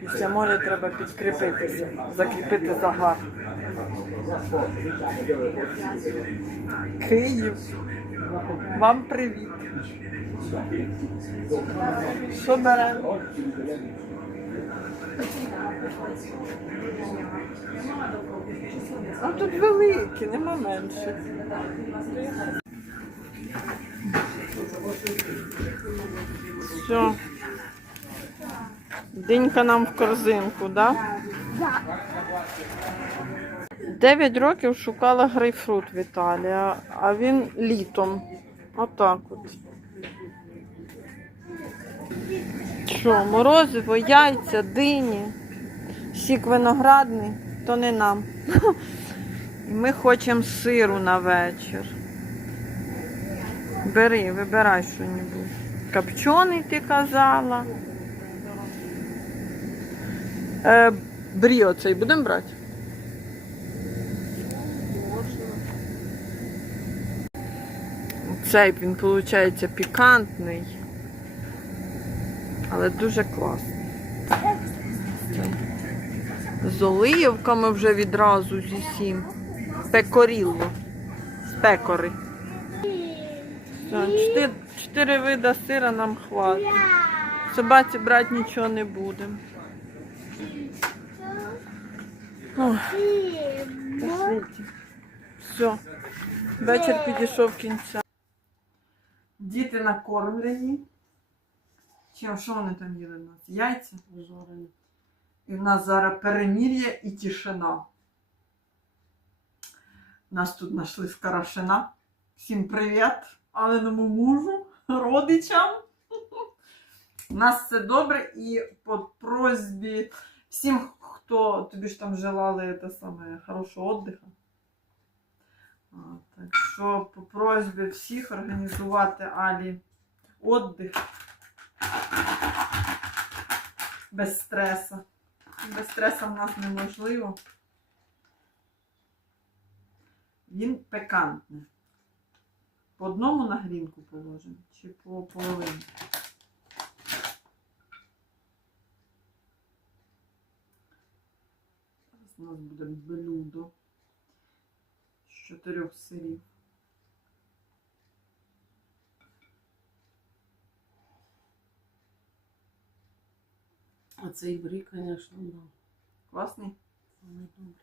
Після моря треба підкріпитися, закріпити загар. Київ. Вам привіт. Що беремо? А тут великі, нема менших. Все. Денька нам в корзинку, да? Дев'ять років шукала грейпфрут Віталія, а він літом. Отак от. Що, морозиво, яйця, дині, сік виноградний, то не нам. Ми хочемо сиру на вечір. Бери, вибирай що-небудь. Копчений ти казала. Е, бріо цей будемо брати? Цей він, виходить, пікантний, але дуже класний. З оливками вже відразу зі всім. Пекорілло. З пекори. Чотири вида сира нам хватить. Собаці брати нічого не будемо. Все. Вечір підійшов кінця. Діти накормлені. Чим, що вони там їли в нас? Яйця жарені. І в нас зараз перемір'я і тишина. Нас тут знайшли з Карашина. Всім привіт, Аленому мужу, родичам. У нас все добре і по просьбі всім, хто тобі ж там желали те саме хорошого віддиху. Так що по просьбі всіх організувати Алі віддих без стресу. Без стресу в нас неможливо. Він пикантний. По одному на грінку положимо чи по половині. У нас буде блюдо з чотирьох сирів. А цей брі, звісно, да. Класний? Добрий.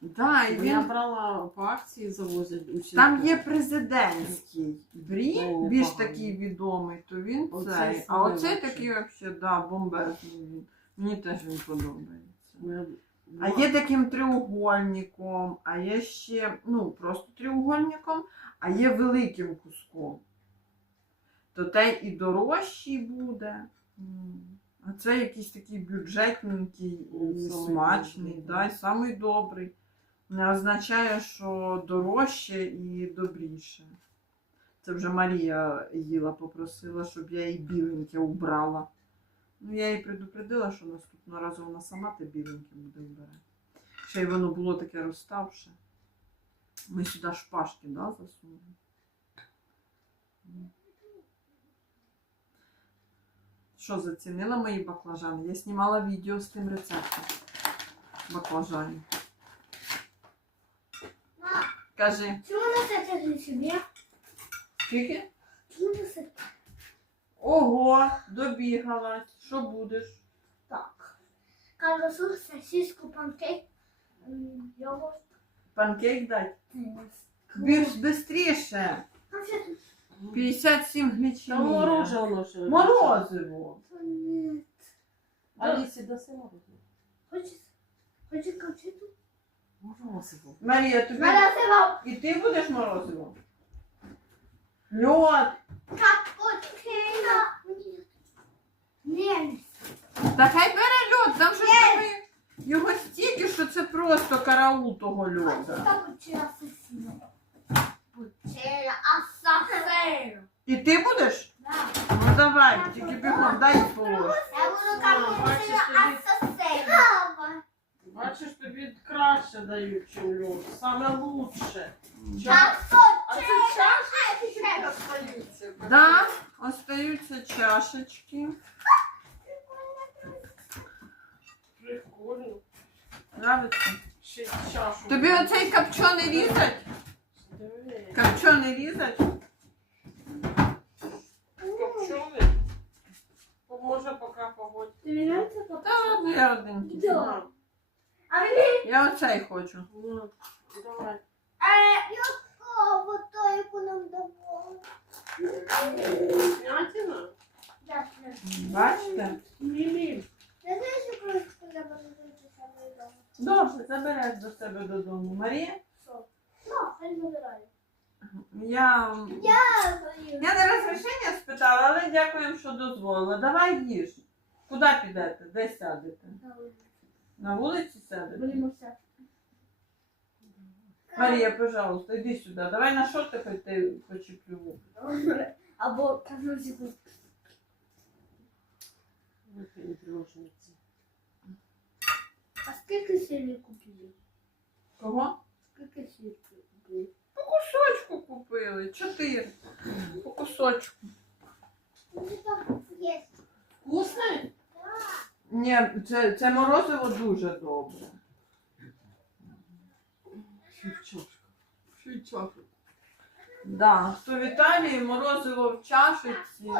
Да, і Ну, Я він... брала по акції завозять усі. Там є президентський брі, О, більш поганий. такий відомий, то він Оцей цей. А оцей лучший. такий взагалі, да, бомбезний він. Мені теж він подобається. Ми- А є таким треугольником, а є ще, ну, просто треугольником, а є великим куском. То те і дорожчий буде. А це якийсь такий бюджетненький Ну, і самий смачний, да, і самий добрий. Не означає, що дорожче і добріше. Це вже Марія їла, попросила, щоб я їй біленьке убрала. Ну, я їй предупредила, що наступного разу вона сама те біленьке буде вбирати. Ще й воно було таке розставше. Ми сюди шпажки, да, засунули. Що, зацінила мої баклажани? Я знімала відео з тим рецептом баклажанів. Кажи, Чому для себе? скільки? Чому носити? Ого, добігала. Що будеш? Так. Картофель, сосиску, панкейк, м, йогурт. Панкейк дать? Більш швидше. А що тут? 57 Там глічинів. мороженое ще. Морозиво. Ні. Алісі, даси морозиво. Хочеш? Хочеш конфету? Морозиво. Марія, тобі Морозиво! і ти будеш морозиво? Льод. Капучино! Ні. Та хай бере льод, там же в його стільки, що це просто караул того. Капучино асасіно. І ти будеш? Да. Ну давай, тільки бігом дай полож. Я буду капучино асасіно. Бачиш, тобі краще дають, чим льод. Саме лучше. Так, А це чашечки остаються. Да, Остаются чашечки. Прикольно. Нравиться? Тобі оцей копчений різать? Копчений різать? Копчений? Може поки погодь. Ти ну, мені це Та копчений? я один. Я оцей хочу. Ну, давай. а, я кого, то, яку нам давали. Бачите? Мілі. Я знаю, що кружку забрати себе вдома. Добре, забереш до себе додому. Марія? Ну, хай забираю. Я. Я. Я не розрішення спитала, але дякуємо, що дозволила. Давай їж. Куди підете? Де сядете? На вулиці сядете? Будемо Боїмося. Марія, пожалуйста, іди сюди. Давай на що ти хоч ти почеплю. Добре. Або кажу типу, Вихідні а скільки сілі купили? Кого? Скільки сілі купили? По кусочку купили. Чотири. По кусочку. Є. Вкусний? Ні, це, це морозиво дуже добре. Чашку. Да, хто в морозиво в чашечці.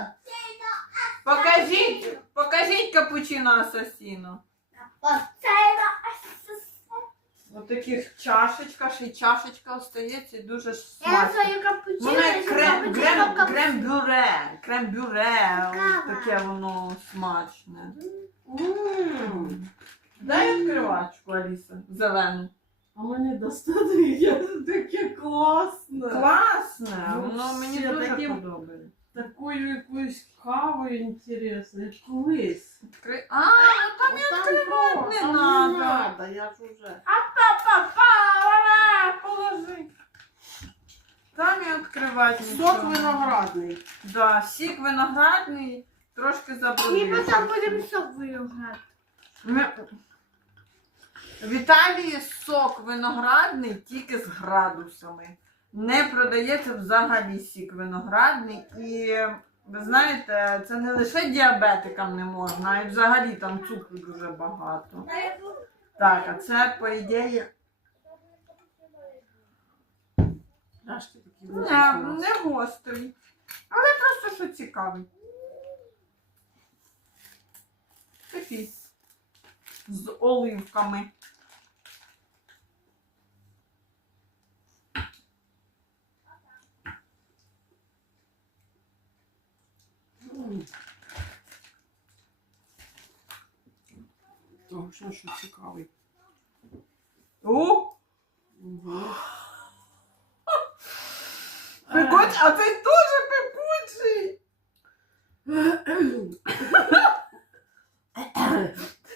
Покажіть, покажіть капучино асасіно. Оцейна В таких чашечках, ще й чашечка остається і дуже Я смачно. свою капучино, Воно як крем, крем, крем бюре, крем-бюре, ось таке воно смачне. Дай відкривачку, Аліса, зелену. А мені достати, я таке класне. Класне, Ну, воно мені все дуже таке- подобається. Такою якоюсь кавою інтересною, як колись. Відкри- А, ну там і відкривати не надо. надо, я ж уже. Па-па-па, положи. Там і відкривати Сок виноградний. Да, сік виноградний, трошки І забруднився. потім будемо сок виграти. Ми- В Італії сок виноградний тільки з градусами. Не продається взагалі сік виноградний. І ви знаєте, це не лише діабетикам не можна, а й взагалі там цукру дуже багато. Так, а це, по ідеї, не, не гострий. Але просто що цікавий. Такий. З оливками. М. Точно, що цікавий. О! Угу. Пекуть, а цей дуже пекучий.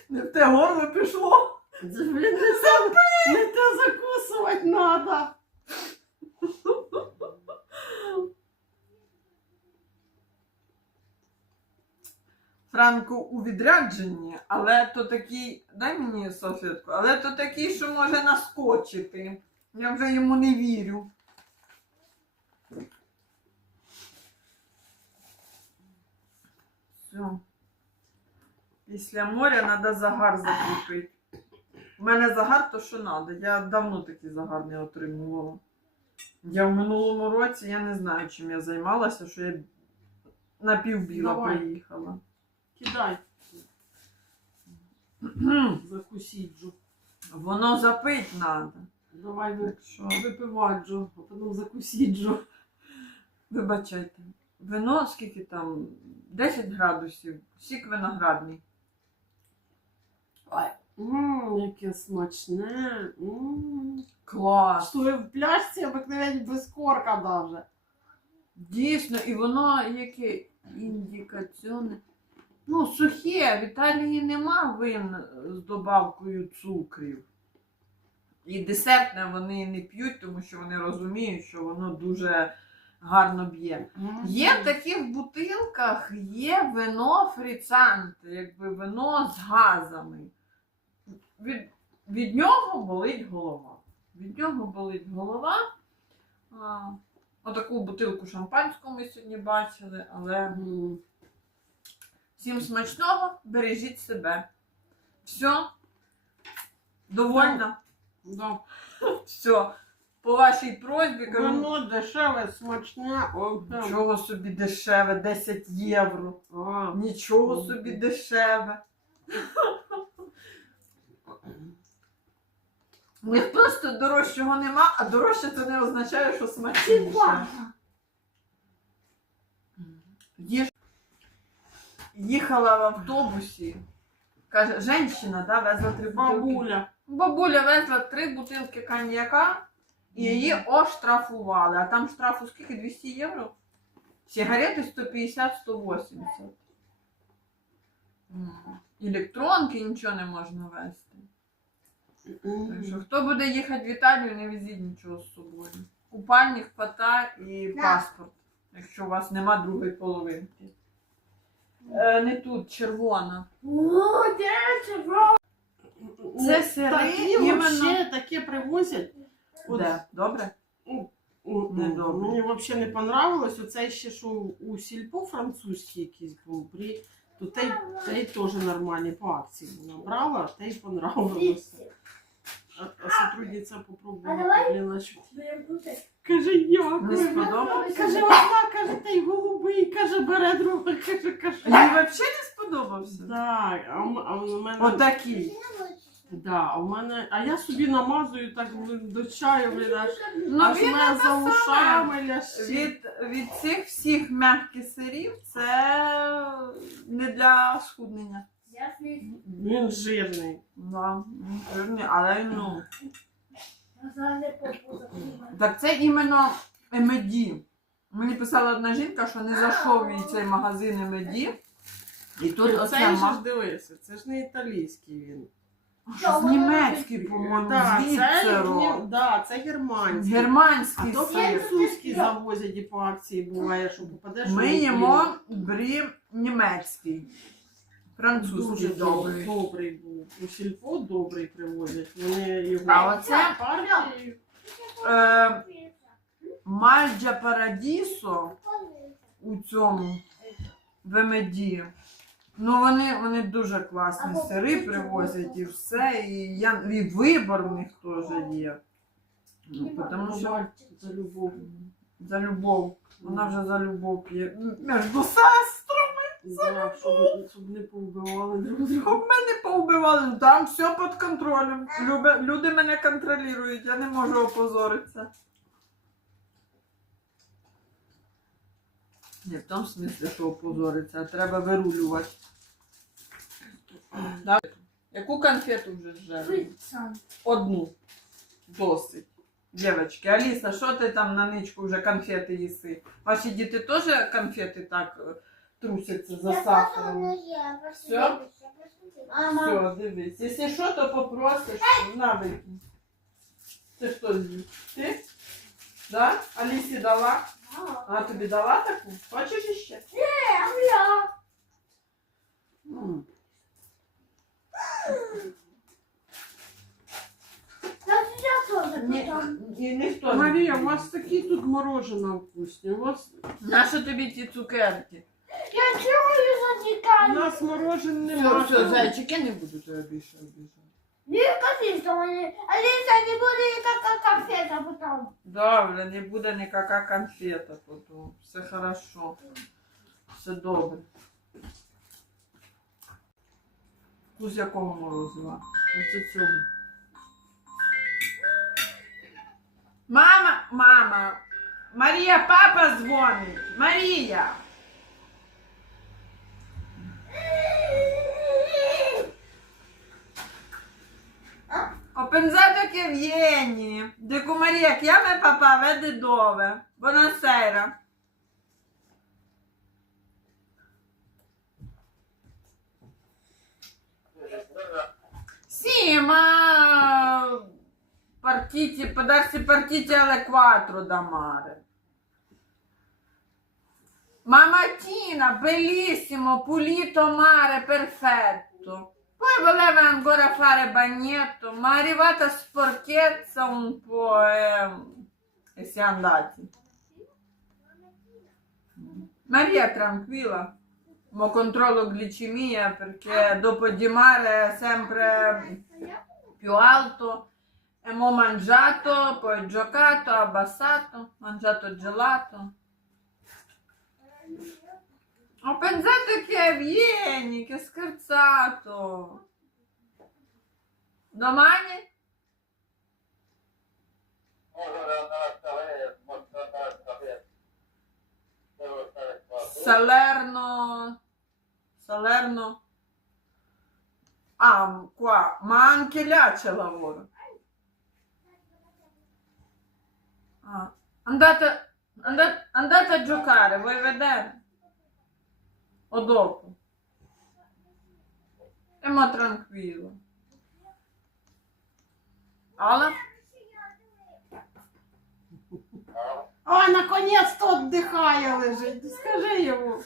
Не в те горло пішло. Це, блін, не те, закусувати надо. Франко у відрядженні, але то такий, дай мені салфетку, але то такий, що може наскочити. Я вже йому не вірю. Все. Після моря треба загар закріпити. У мене загар то що треба. Я давно такий загар не отримувала. Я в минулому році я не знаю, чим я займалася, що я напівбіла поїхала. Кидай. Закусіть Джо. Воно запить треба. Давай ви, випивай Джо, а потім закусіть Джо. вибачайте. Вино скільки там? 10 градусів. Сік виноградний. Ммм, яке смачне. Ммм. Клас. Що в пляшці обикновенно без корка даже. Дійсно, і воно яке індикаціоне. Ну, сухе, в Італії нема вин з добавкою цукрів. І десертне вони не п'ють, тому що вони розуміють, що воно дуже гарно б'є. Є в таких бутилках є вино фріцанте, якби вино з газами. Від, від нього болить голова. Від нього болить голова. А, отаку бутилку шампанського ми сьогодні бачили, але. Всім смачного, бережіть себе. Все. Довольно? Да. Все. По вашій просьбі кажу, Воно дешеве, смачне. Нічого собі дешеве, 10 євро. А, Нічого собі дешеве. У них просто дорожчого нема, а дорожче це не означає, що смачніше. Їж... Їхала в автобусі. Каже, жінка, да, везла три бутилки. бабуля. Бабуля везла три бутилки коньяка і її оштрафували. А там штрафу скільки? 200 євро? Сигарети 150-180. М. Електронки нічого не можна вести. Так що, хто буде їхати в Італію, не везіть нічого з собою. Купальник, фата і паспорт, якщо у вас нема другої половинки. Е, не тут, червона. О, де це? Це сири Такі іменно- вообще таке привозять. От, Де? Добре? м, Не м. Мені взагалі не понравилось. Оцей ще, що у сільпо французький якийсь був, при... то той, той теж нормальний по акції вона брала, а той понравилося. А, а сотрудниця А попробувала, давай? блін, що Беремо тут. Не дякую. сподобалось? Каже, одна, каже, та й голубий, каже, бере друга, каже, Їй каже. взагалі не сподобався. Так, а, м- а в мене. Отакий. Да, а в мене. А я собі намазую так блин, до чаю, блін, аж, Ну, аж він мене за ушами лящить. Від, від цих всіх м'яких сирів це не для схуднення. Він жирний. Да, він жирний, але ну. Так це іменно Емеді. Мені писала одна жінка, що не зайшов їй цей магазин Емеді. І тут Це ж ма... дивися, це ж не італійський він. Щось німецький, по-моєму, Да, це, звідси. ні- да, це германський. А Германський то сир. французький завозять і по акції буває, що попадеш. Ми у їмо брі німецький. Французький Дуже добрий. добрий. був. У сільпо добрий привозять. Вони його А оце партії. е, Мальджа Парадісо у цьому в Емеді. Ну, вони, вони дуже класні сири привозять і все. І, я, і вибор в них теж є. Ну, тому що за любов. за любов. Вона вже за любов п'є. Між сестрами. Да, щоб, щоб не повбивали друг друга. Мене повбивали. Там все під контролем. Люди, люди мене контролюють, я не можу опозоритися. Не в тому смислі, що опозоритися, а треба вирулювати. Да? Яку конфету вже зжерли? Одну. Досить. Дівчатки, Аліса, що ти там на ничку вже конфети їси? Ваші діти теж конфети так е, трусяться за сахаром? Все? Все, дивись. Якщо що, то попросиш, на викинь. Це хто з'їв? Ти? Да? Алісі дала? Вона тобі дала таку? Хочеш іще? М. Ні, ні, ніхто не Марія, у вас такі тут морожена вкусні. У вас Нащо тобі ці цукерки? Я чую у нас морожен Все, немає. все, зайчик, я не буду тебе більше обіжати. Не кажи, що вони... Аліса, не буде яка конфета потім. Добре, не буде ніяка конфета потім. Все хорошо. Все добре. Вкус якого морозива? Оце цього. Мама, мама, Марія, папа дзвонить. Марія. Pensato che vieni. Dico Maria, chiama papà, vedi dove. Buonasera. Sì, ma partiti, può darsi partiti alle 4 da mare. Ma mattina, bellissimo, pulito mare, perfetto. Poi voleva ancora fare bagnetto, ma è arrivata sporchezza un po' e, e si è andati. Maria tranquilla, mo controllo glicemia perché dopo di mare è sempre più alto, abbiamo mangiato, poi giocato, abbassato, mangiato gelato. Ho pensato che vieni, che scherzato. Domani? Salerno. Salerno. Ah, qua, ma anche là c'è lavoro. Ah, Andate, andate, andate a giocare, vuoi vedere? E ma tranquillo. Алла? Ой, наконец-то отдыхає лежить. Скажи йому.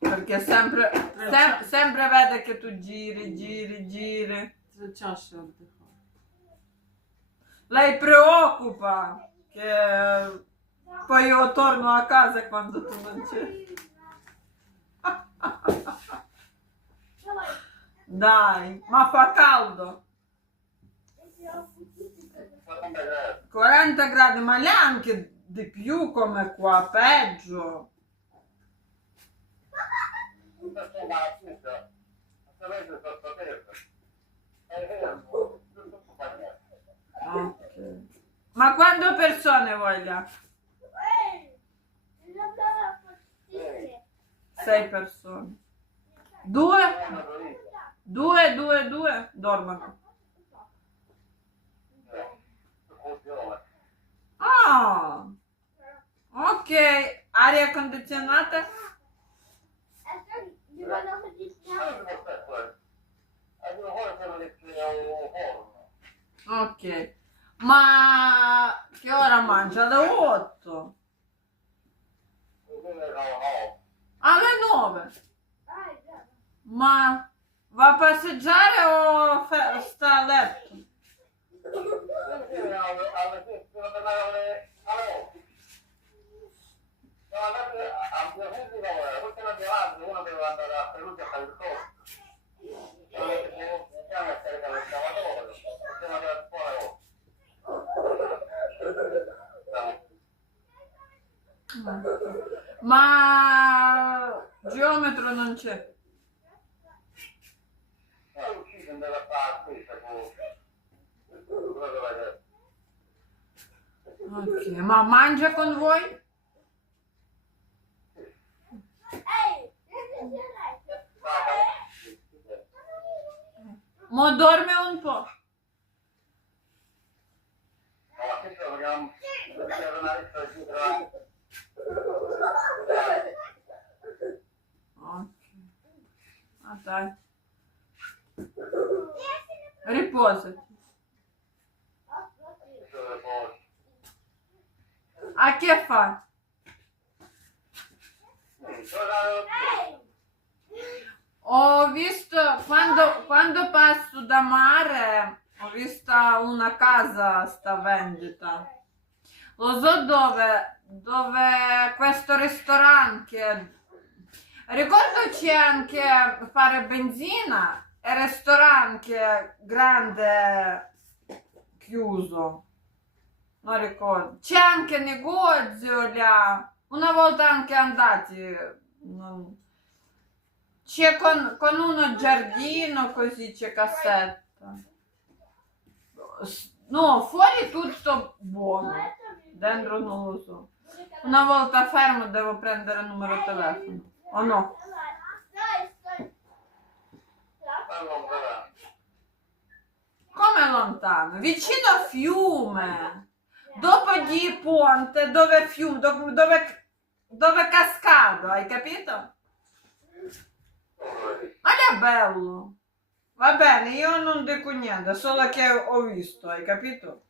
Perché sempre, sem- sempre vede che tu giri, giri, giri. Це чаще віддихає. Lei preoccupa che poi io torno a casa quando tu non c'è. Dai, ma fa caldo. 40 gradi, ma là anche di più come qua, peggio. Ok. Ma quante persone voglia? Sei persone. Due? Due, due, due dormono. Ah, ok. Aria condizionata? Ok. Ma che ora mangia? Alle 8? Alle 9? Ma va a passeggiare o fe- sta a letto? Uno deve andare a Perugia a fare il corso. Iniziamo a caricare il scavatore, possiamo andare a scuola Ma geometro non c'è. È uscito andare a fare questa Ok, ma mangia con voi? Mo dorme un po'. Ma questo vogliamo dobbiamo tornare a fare Ok. Ah. A che fa? Ho visto quando, quando passo da mare, ho visto una casa sta vendita. Lo so dove, dove questo ristorante c'è anche fare benzina e ristorante grande chiuso. Non ricordo. C'è anche negozio là. Una volta anche andati. C'è con, con uno giardino così c'è cassetta. No, fuori tutto. Dentro non lo so. Una volta fermo devo prendere il numero telefono. O no? Come lontano? Vicino a fiume. Dopo di ponte, dove fiume, dove, dove, dove cascado, hai capito? Ma è bello. Va bene, io non dico niente, solo che ho visto, hai capito?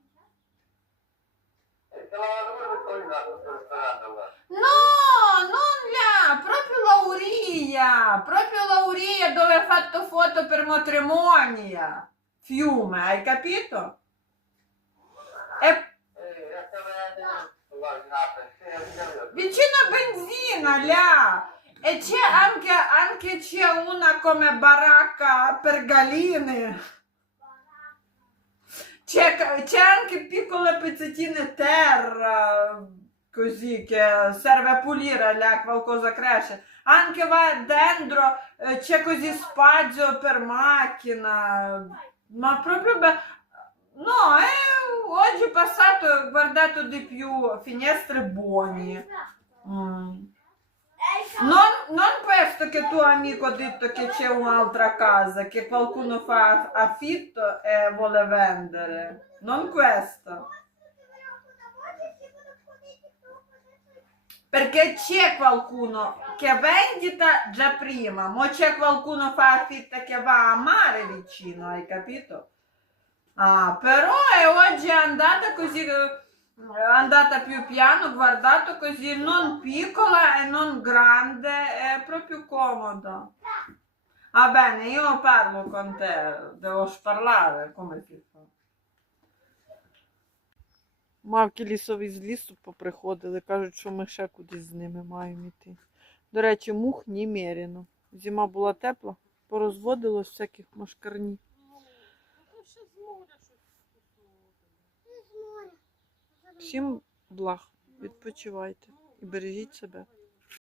matrimonio. Fiume, hai capito? E E sì, vicino benzina, là. E c'è anche, anche c'è una come baracca per galline. C'è, c'è anche piccole pezzettine terra, così, che serve a pulire là qualcosa cresce. Anche va dentro, eh, c'è così spazio per macchina. Ma proprio be- No, eh, oggi passato ho guardato di più finestre buone. Mm. Non, non questo che tuo amico ha detto che c'è un'altra casa, che qualcuno fa affitto e vuole vendere. Non questo. Perché c'è qualcuno che vendita già prima, ma c'è qualcuno fa affitto che va a mare vicino, hai capito? Ah, però è oggi andata così, andata più piano, guardato così, non piccola e non grande, è proprio comoda. Va bene, io parlo con te, devo parlare, come si fa? Мавки лісові з лісу поприходили, кажуть, що ми ще кудись з ними маємо йти. До речі, мух немерено. Зима була тепла, порозводилось всяких машкарні. Всім благ, відпочивайте і бережіть себе.